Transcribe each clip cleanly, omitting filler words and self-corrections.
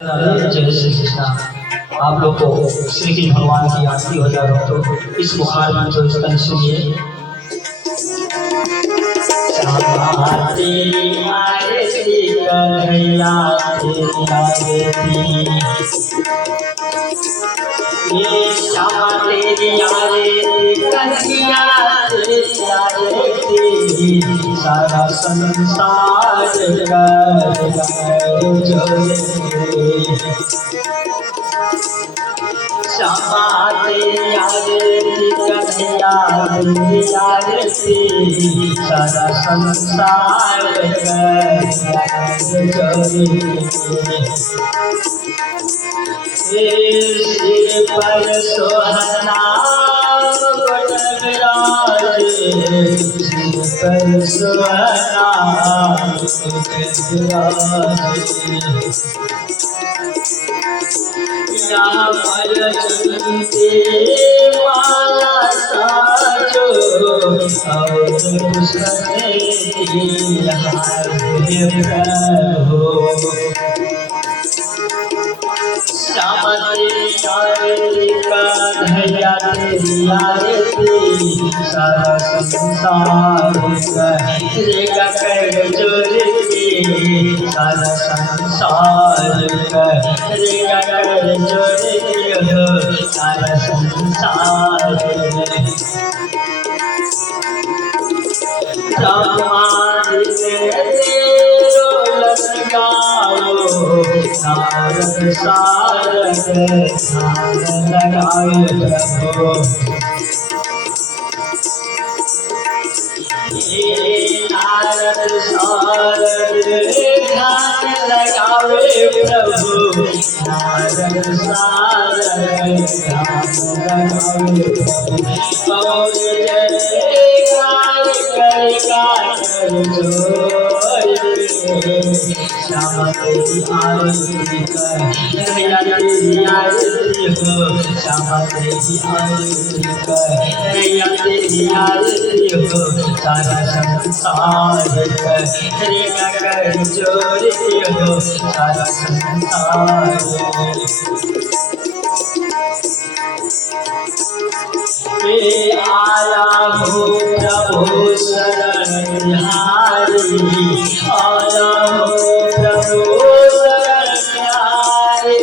जय श्री कृष्णा। आप लोग को श्री कृष्ण भगवान की आरती हो जाए तो इस मुखार में जो स्तन सुनिए। तेरी आरती कन्हैया तेरी आरती, ये श्यामा तेरी आरती कन्हैया तेरी आरती, सारा संसार कर श्यामा तेरी आरती कन्हैया तेरी आरती, सारा संसार कर सिर पर सोहना मुकुट विराजे, सिर पर सोहना मुकुट विराजे, यहाँ पर चलते माला साजो और पुष्पे प्रभु, श्यामा तेरी आरती कन्हैया तेरी आरती, सारा संसार करेगा कर जोड़, सारा संसार करेगा कर जोड़, सारा संसार ब्रह्मांड नारद सारद ध्यान लगाए प्रभु, नारद सारद ध्यान लगाए प्रभु, नारद सारद ध्यान लगाए प्रभु, और जयकार करेगा श्यामा तेरी आरती कन्हैया तेरी आरती हो, श्यामा तेरी आरती कन्हैया तेरी आरती हो, सारा संसार करेगा कर जोड़ हो, सारा संसार आया हो प्रभु शरण बिहारी, आया हो प्रभु शरण बिहारी,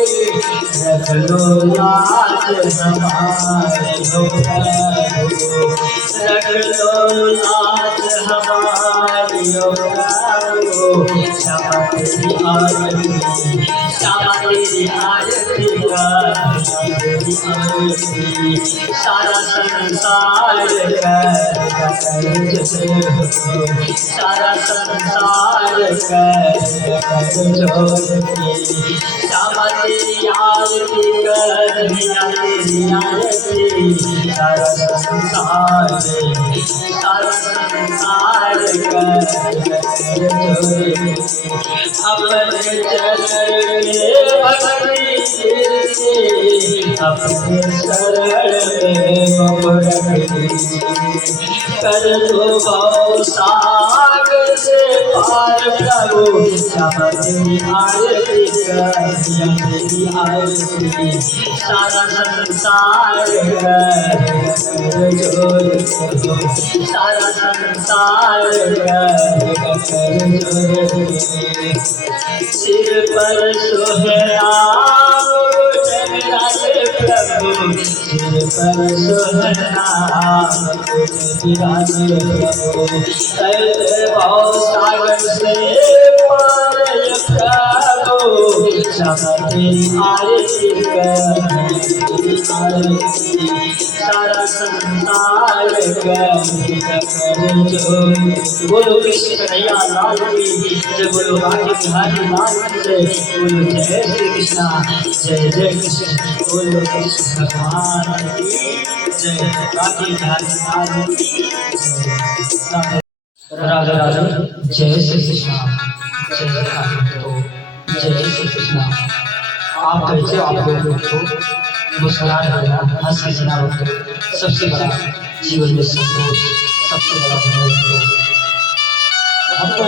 रख लो लाज हमारे हो प्रभु, रख लो लाज हमारी हो प्रभु, श्यामा तेरी आरती, श्यामा तेरी आरती तेरी आरती, सारा संसार कर सारा संसार कर श्यामा तेरी आरती कन्हैया तेरी आरती, सारा संसार कर अपने चरण में भक्ति से, अपने शरण कर दो भव सागर से पार प्रभु, श्यामा तेरी आरती कन्हैया तेरी आरती, सारा संसार कर जोड़, सारा संसार कर जोड़, सिर पर सोहरा प्रभु, सिर पर सोहना विराजे प्रभु, भव सागर से पार प्रभु, श्यामा तेरी आरती तेरी आरती, सारा संसार कर जो। बोलो कृष्ण कन्हैया लाल की जय, बोलो राधे बिहारी लाल की जय, बोलो जय श्री कृष्णा, जय जय कृष्ण, बोलो कृष्ण भगवान की जय, राधे बिहारी लाल की जय। राधे राधे, जय श्री कृष्णा, जय राधे। तो जय श्री कृष्णा। आप कैसे आप लोगों को मुस्कुराने देना, हंस के जीना तो सबसे बड़ा जीवन में संतोष, सबसे बड़ा धन। तो हमको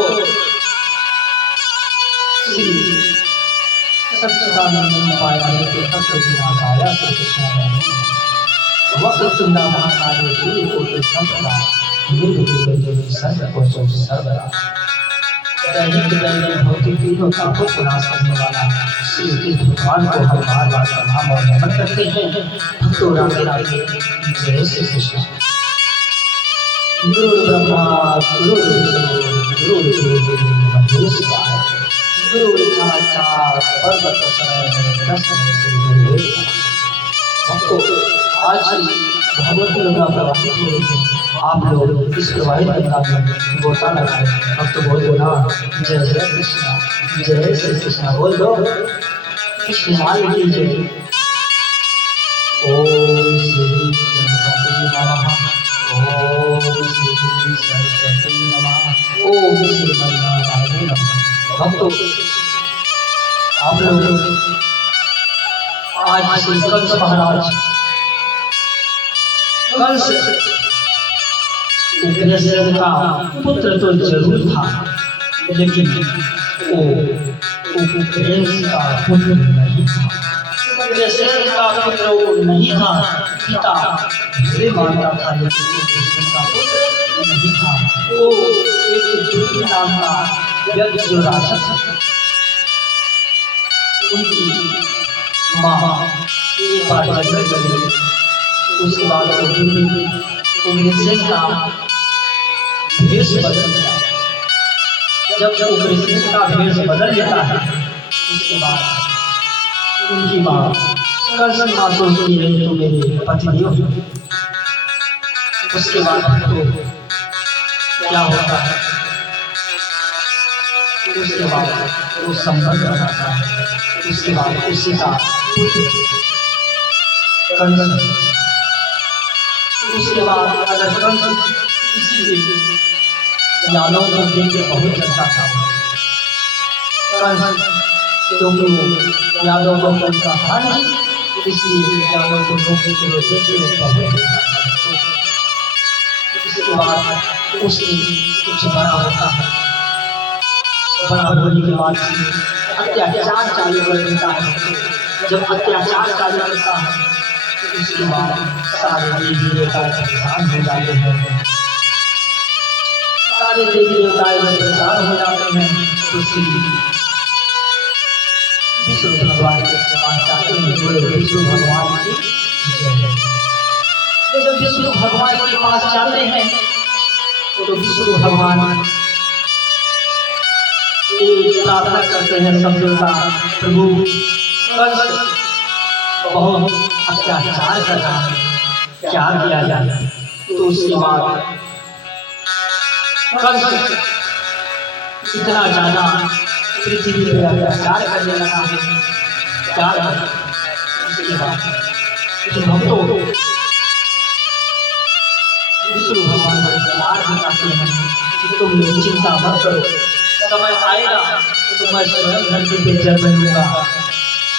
सच्चिदानंद पाया सत्य विनाशाय श्री कृष्ण वक्रतुंड महाकाय सूर्यकोटि समप्रभा निर्विघ्नं कुरु सर्वतो सर्वदा। दैनिक दैनिक भौतिक तीनों तापों को नाश करने वाला श्री कृष्ण भगवान को हम बार बार प्रणाम और नमन करते हैं। भक्तों राधे राधे, जय श्री कृष्ण। गुरु ब्रह्मा गुरु विष्णु गुरु देव महेश्वर, गुरु साक्षात परब्रह्म तस्मै श्री गुरुवे नमः। भक्तों, आज भगवती गंगा प्रवाहित हो रही है। आप लोग इस प्रवाहित गंगा में गोता लगाए। भक्त बोलो ना, जय जय कृष्णा, जय श्री कृष्णा बोल दो, कृष्ण माल की जय। ओम श्री गणपति नमः, ओम श्री सरस्वती नमः, ओम श्री नारायण नमः। भक्तों, आप लोग आज श्री कंस महाराज, कंस उग्रसेन का पुत्र तो जरूर था, लेकिन वो उग्रसेन का पुत्र नहीं था। उग्रसेन का पुत्र वो नहीं था, पिता भले मानता था, लेकिन उग्रसेन का पुत्र नहीं था। वो एक दुर्गी नाम का यज्ञ जो राजा था, उनकी माँ एक बार जंगल गई। उसके बाद उग्रसेन का भेष बदल गया। जब उग्रसेन का भेष बदल जाता है, उसके बाद उनकी माँ कंस माँ सोचती है तो मेरे पतिदेव हो। उसके बाद तो क्या होता है, उसके बाद वो संबंध बनाता है। उसके बाद उसी का कंस, उसके बाद अगर कंस किसी यादव को देख के बहुत चलता था, कंस क्योंकि वो यादव को चलता था नहीं, इसलिए यादव को लोगों को देख के बहुत चलता था। उसके बाद उसने कुछ बड़ा होता है, बड़ा होने के बाद अत्याचार चालू कर देता है। जब अत्याचार चालू करता है, उसके बाद सारे देवी देवता परेशान हो जाते हैं। सारे देवी देवता परेशान हो जाते हैं। तो श्री विष्णु भगवान के पास जाते हैं। बोले विष्णु भगवान की जय। जब विष्णु भगवान के पास जाते हैं तो विष्णु भगवान प्रार्थना करते हैं सब देवता, प्रभु कंस बहुत अत्याचार कर रहा है, क्या किया जाए। तो उसके बाद कंस इतना ज्यादा पृथ्वी पर अत्याचार करने लगा है, क्या है। उसके बाद भक्तों विष्णु भगवान बड़े प्यार दिखाते हैं कि तुम लोग चिंता मत करो, समय आएगा तो मैं स्वयं धरती पे जन्म लूंगा,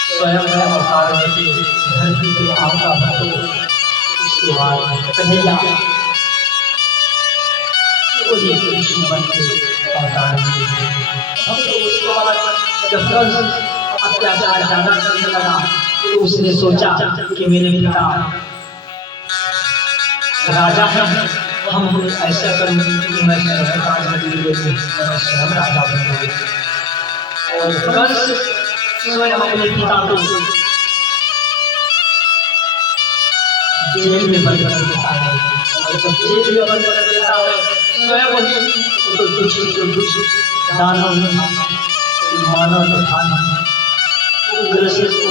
स्वयं मैं अवतार लेके धरती पे आऊंगा। भक्तों, उसके बाद कन्हैया कृष्ण बन के अवतार लेंगे। भक्तों, उसके बाद जब कंस अत्याचार ज्यादा करने लगा तो उसने सोचा कि मेरे पिता राजा है, हम ऐसा करूं कि मैं स्वयं राजगद्दी लेके मैं स्वयं राजा बनूंगा। और कंस स्वयं अपने पिता को जेल में बंद कर देता है। और जब जेल में बंद कर देता है, स्वयं वही तो दुष्ट दानव मानव तो था नहीं। उग्रसेन को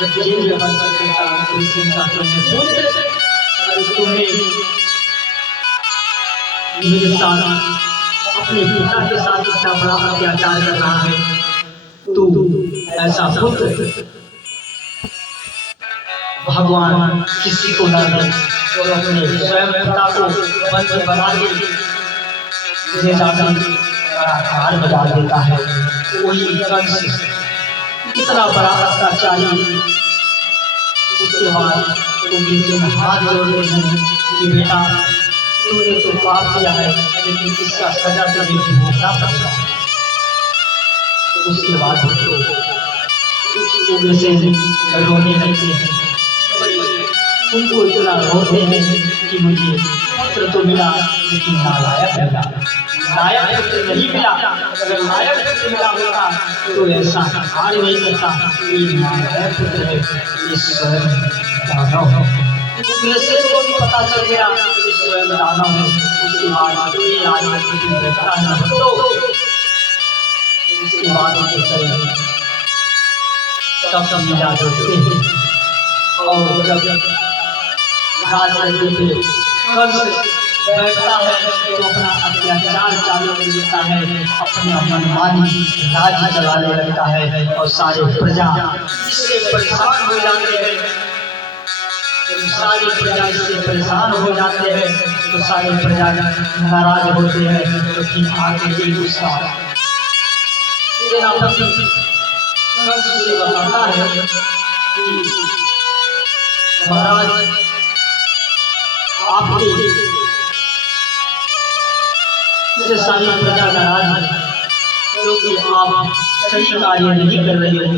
जब जेल में बंद कर देता है, उग्रसेन का तुम्हें मेरे साथ अपने पिता के साथ इतना बड़ा अत्याचार कर रहा है, तो ऐसा पुत्र भगवान किसी को न दे। और अपने स्वयं पिता को बंदी बना के कारागार में डाल देता है। वही कंस इतना बड़ा अत्याचारी। उसके बाद उग्रसेन हाथ जोड़ते हैं कि बेटा तूने तो पाप किया है, लेकिन इसका सजा तुझे भोगना पड़ेगा। उसके बाद जैसे रोने लगते हैं, उनको इतना रोते हैं कि मुझे पुत्र तो मिला लेकिन नालायक मिला, नायक पुत्र नहीं मिला। अगर नायक पुत्र मिला होता तो ऐसा कार्य नहीं करता। ये नालायक पुत्र है, ये स्वयं दानव है। उग्रसेन को भी पता चल गया कि स्वयं दानव है। उसके बाद ये राजनीति में बैठता है तो उसके बाद सब मिला देते हैं। और जब राजनीति पे कंस बैठता है तो अपना अत्याचार चालू कर देता है, अपने मनमानी राज्य चलाने लगता है और सारे प्रजा इससे परेशान हो जाते हैं। सारी प्रजा इससे परेशान हो जाते हैं तो सारी प्रजा नाराज होते हैं। तो फिर आगे एक गुस्सा सेनापति कंस से बताता है कि महाराज आपके से सारी प्रजा नाराज है क्योंकि आप सही कार्य नहीं कर रहे हो,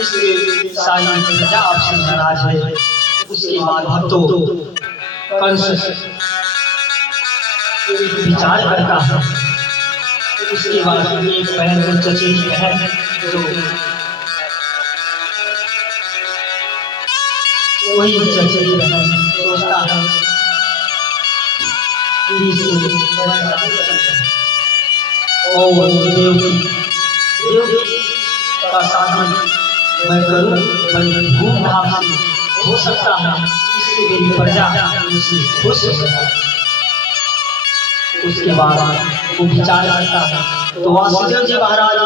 इसलिए सारी प्रजा आपसे नाराज है। उसके बाद तो कंस विचार करता है। उसके बाद एक बहन को चचेरी बहन जो वही चचेरी बहन सोचता है और देव का शादी मैं करूं, बड़ी धूमधाम से हो सकता है, इससे मेरी प्रजा मुझसे खुश हो जाए। उसके बाद वो विचार करता है तो वासुदेव जी महाराज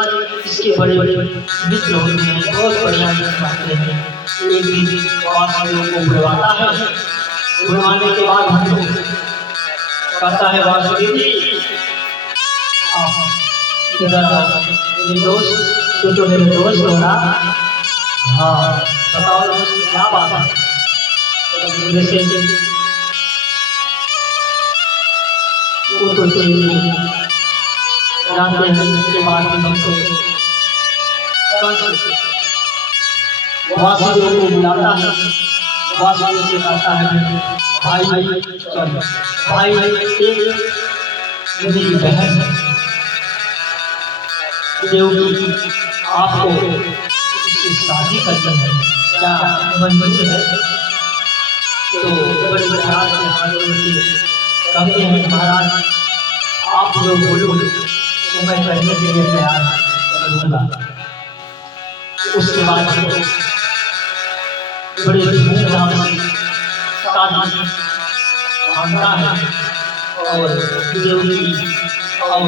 इसके बड़े बड़े मित्र होते हैं, बहुत बढ़िया मित्र होते हैं। एक दिन वासुदेव को बुलवाता है, बुलवाने के बाद हम कहता है वासुदेव जी इधर आओ, मेरे दोस्त तो मेरे दोस्त हो ना। हाँ बताओ दोस्त क्या बात है। जैसे वो तो जानते हैं इसके बाद में हम तो वासुदेव को बुलाता है। वासुदेव से कहता है भाई चलो भाई मेरी बहन देवकी आपको उससे शादी करनी है, क्या मंजूर है? तो बड़े महाराज के हाथ में कहते हैं महाराज आप जो बोलो तो मैं करने के लिए तैयार करूँगा। उसके बाद बड़े धूमधाम से शादी मांगता है और देवकी और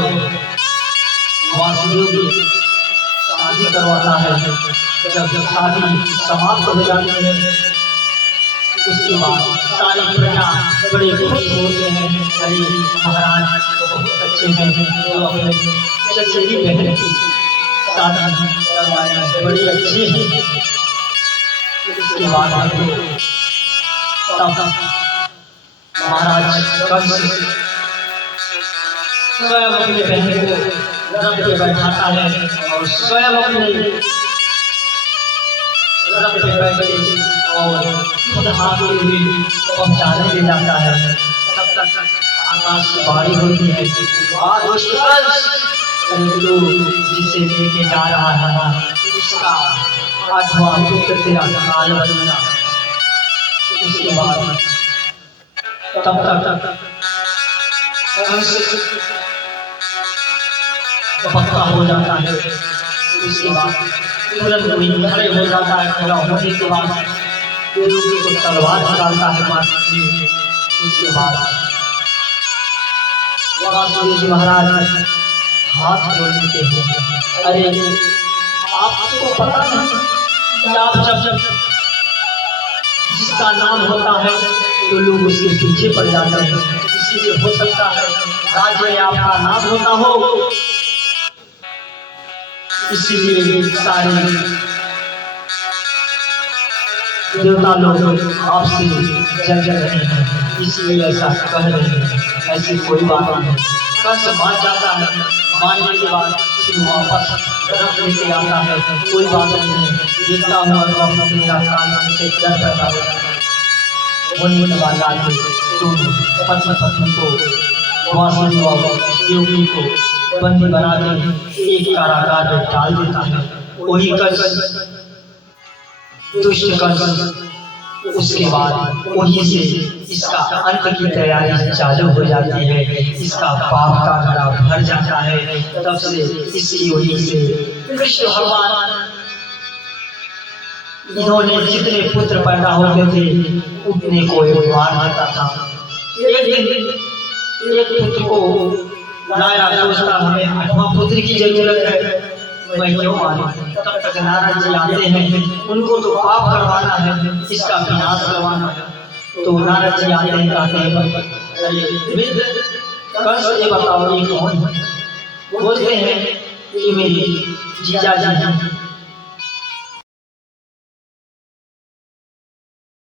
वासुदेव की शादी करवाता है। जब शादी समाप्त हो जाती है उसके बाद सारी प्रजा बड़े खुश होते हैं। अरे महाराज तो बहुत अच्छे हैं, तो अपने चचेरी बहन की शादी करवाए हैं, बड़े अच्छे हैं। उसके बाद तब महाराज कंस स्वयं अपने बहन को रथ पे बैठाता है और स्वयं अपने रथ पे बैठ के और खुद हाथ में पहुंचाने ले जाता है। तब तक आकाश से बारिश होती है। जिसे लेके जा रहा है उसका 8वां पुत्र तेरा काल बनेगा। उसके बाद तब तक पक्का हो जाता है। उसके बाद तुरंत वही खड़े हो जाता है। खड़ा होने के बाद देवकी को तलवार निकालता है मारने के लिए। उसके बाद वासुदेव जी महाराज हाथ जोड़ लेते हैं। अरे आपको पता नहीं कि आप जब जिसका नाम होता है तो लोग उसके पीछे पड़ जाते हैं, इसीलिए हो सकता है राज्य में आपका नाम होता हो, इसीलिए सारे देवता लोग आपसे जल रहे हैं, इसलिए ऐसा कह रहे हैं। ऐसी कोई बात नहीं। कंस मान जाता है। मानने के बाद फिर वापस रथ लेके आता है। कोई बात नहीं है, देखता हूँ और मेरा काम से डर पैदा हो जाता है। होने के बाद आगे दोनों पत्नी पत्नी को वासुदेव और देवकी को बंदी बना के एक कारागार में डाल देता है। वही कंस, दुष्ट कंस, उसके बाद वहीं से इसका अंत की तैयारी चालू हो जाती है। इसका पाप का घड़ा भर जाता है। तब से इसकी वजह से कृष्ण भगवान, इन्होंने जितने पुत्र पैदा होते थे उतने को एक बार आता था। एक दिन एक पुत्र को लाया, सोचता हमें 8वां पुत्र की जरूरत है, मैं क्यों मारूं। तब तक नारद जी आते हैं, उनको तो पाप करवाना है, इसका विनाश करवाना है। तो नारद जी आते हैं, कहते हैं मित्र कंस, ये बताओ ये कौन है। बोलते हैं कि मेरी जीजा जी